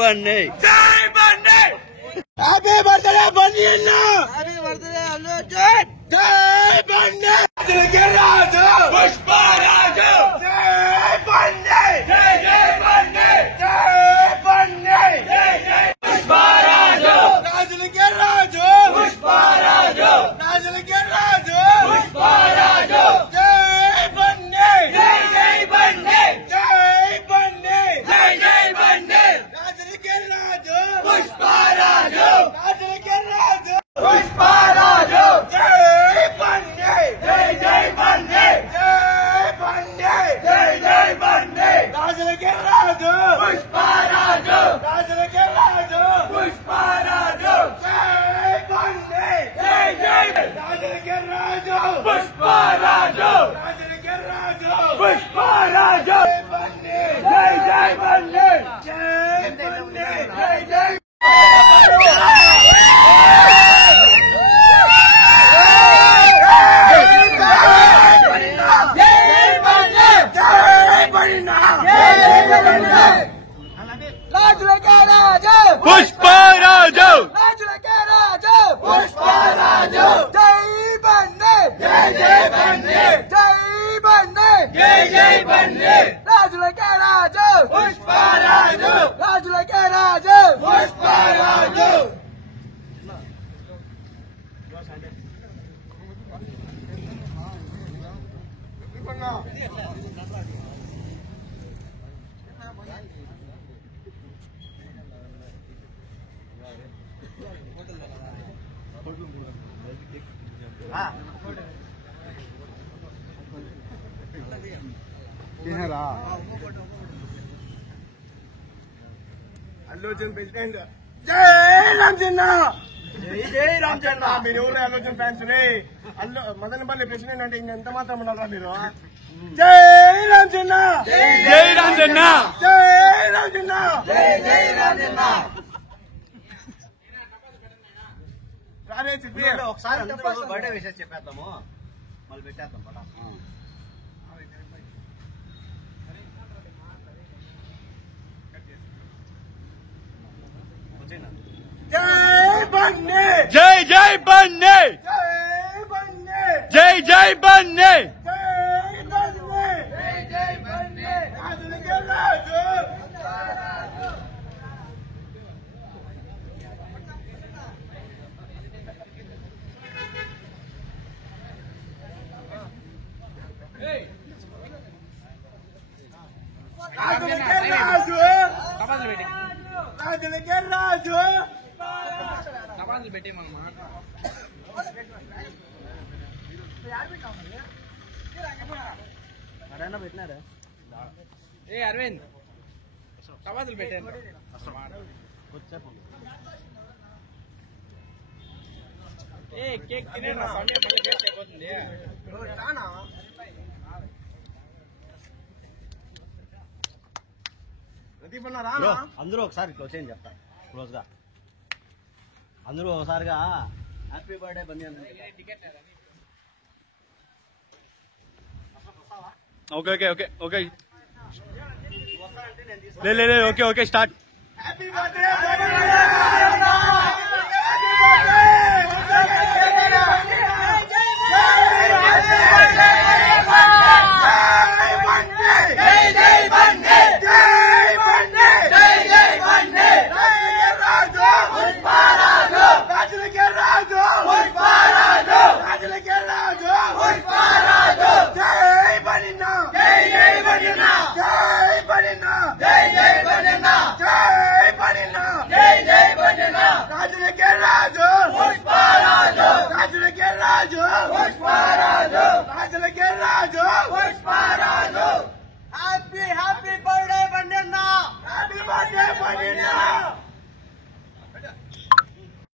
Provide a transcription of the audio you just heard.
बन्नी happy birthday बन्नी अन्ना happy birthday Allu Arjun जय बन्नी राजू पुष्पराजू जय बन्नी जय बन्नी जय बन्नी जय पुष्पराजू राजू के राजू पुष्पराजू राजू के राजू पुष्पराजू जय बन्नी जय बन्नी जय बन्नी जय बन्नी राजू के राजू पुष्पराजू राजू के राजू पुष्पराजू जय बन्नी जय बन्नी जय बन्नी जय बन्नी राजू के राजू पुष्पराजू राजू के राजू पुष्पराजू जय बन्नी जय राजू के राजू पुष्पराजू राजू के राजू पुष्पराजू जय बन्नी जय बन्नी जय बन्नी जय पुष्पराजू पुष्पराजू जय बन्नी जय बन्नी जय बन्नी जय बन्नी राजू के राजू पुष्पराजू राजू के राजू पुष्पराजू అల్లుజన్ ప్రెసిడెంట్ జై రామచంద్ర జై రామచంద్ర మీరు ఎవరు అల్లుజన్ ఫ్యాన్స్ రే అల్లు మదనపల్లి ప్రెసిడెంట్ అంటే ఇంకెంత మాత్రం ఉండాలా మీరు జై రామచంద్ర జై రామచంద్ర జై రామచంద్ర జై రామచంద్ర ఒకసారి అందరూ బర్త్డే విషయం చెప్పేద్దాము మళ్ళీ పెట్టేద్దాం పట जय बन्नी जय बन्नी जय बन्नी जय बन्नी राजू के राजू राजू के राजू बेटे अरविंद टपासुलु పెట్టాను కేక్ తినేనా సండే మళ్ళీ వేస్ట్ అయిపోతుంది రానా అందరూ ఒకసారి క్లోజ్ చేయండి చెప్తా క్లోజ్ గా అందరూ ఒకసారిగా happy birthday Bunny okay okay okay okay లే okay okay start happy birthday Raju पुष्पराजू